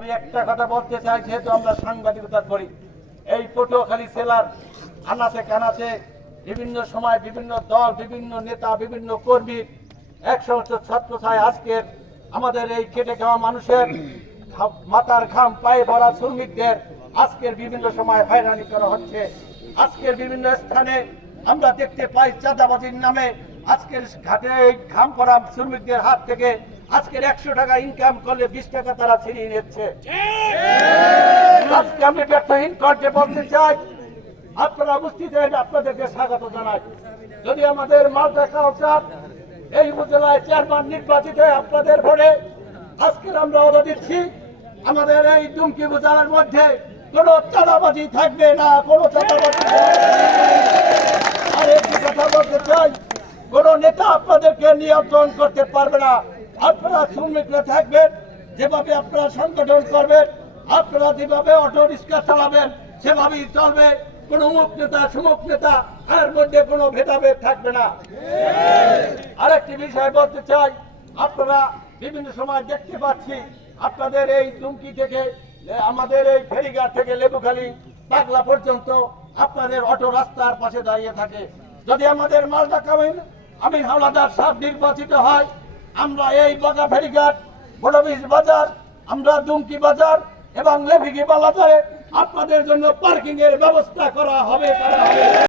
আমি একটা কথা বলতে চাই, যেহেতু আমরা সাংবাদিকতা করি, এই পটুয়াখালী জেলার আনাচে কানাচে বিভিন্ন সময় বিভিন্ন দল, বিভিন্ন নেতা, বিভিন্ন কর্মী একসমস্ত ছত্রছায় আজকের আমাদের এই খেটে খাওয়া মানুষের মাথার ঘাম পায়ে ভরা শ্রমিকদের আজকের বিভিন্ন সময় হয়রানি করা হচ্ছে। আজকের বিভিন্ন স্থানে আমরা দেখতে পাই চাঁদাবাজির নামে আজকের ঘাটে ঘাম করা শ্রমিকদের হাত থেকে আজকের 100 টাকা ইনকাম করলে 20 টাকা তারা ছিনিয়ে নিচ্ছে। আজকে আমি ব্যর্থহীন কণ্ঠে বলতে চাই, আপনারা উপস্থিত হয়ে আপনাদেরকে স্বাগত জানাই। যদি আমাদের মালদা কাউন্সিল এই উপজেলায় চেয়ারম্যান নির্বাচিত হয়ে আপনাদের ভোটে আজকের আমরা অর্ডার দিচ্ছি, আমাদের এই দুমকি উপজেলার মধ্যে কোনো চাঁদাবাজি থাকবে না, কোনো চাঁদাবাজি। আর একটি কথা বলতে চাই, কোন নেতা আপনাদেরকে নিয়ন্ত্রণ করতে পারবে না। আপনারা শ্রমিকরা থাকবেন, যেভাবে আপনারা সংগঠন করবেন, আপনারা যেভাবে অটো রিক্সা চালাবেন সেভাবেই চলবে। কোন অমুক নেতা সমুক নেতা এর মধ্যে কোনো ভেদাভেদ থাকবে না। আরেকটি বিষয় বলতে চাই, আপনারা বিভিন্ন সময় দেখতে পাচ্ছি আপনাদের এই দুমকি থেকে আমাদের এই ফেরিঘাট থেকে লেবুখালী পাগলা পর্যন্ত আপনাদের অটো রাস্তার পাশে দাঁড়িয়ে থাকে। যদি আমাদের মালদা আমিন হাওলাদার সাহেব নির্বাচিত হয়, আমরা এই বাগা ফেরিঘাট, বড়বিশ বাজার, আমরা দুমকি বাজার এবং লেভিগি বাজারে আপনাদের জন্য পার্কিং এর ব্যবস্থা করা হবে।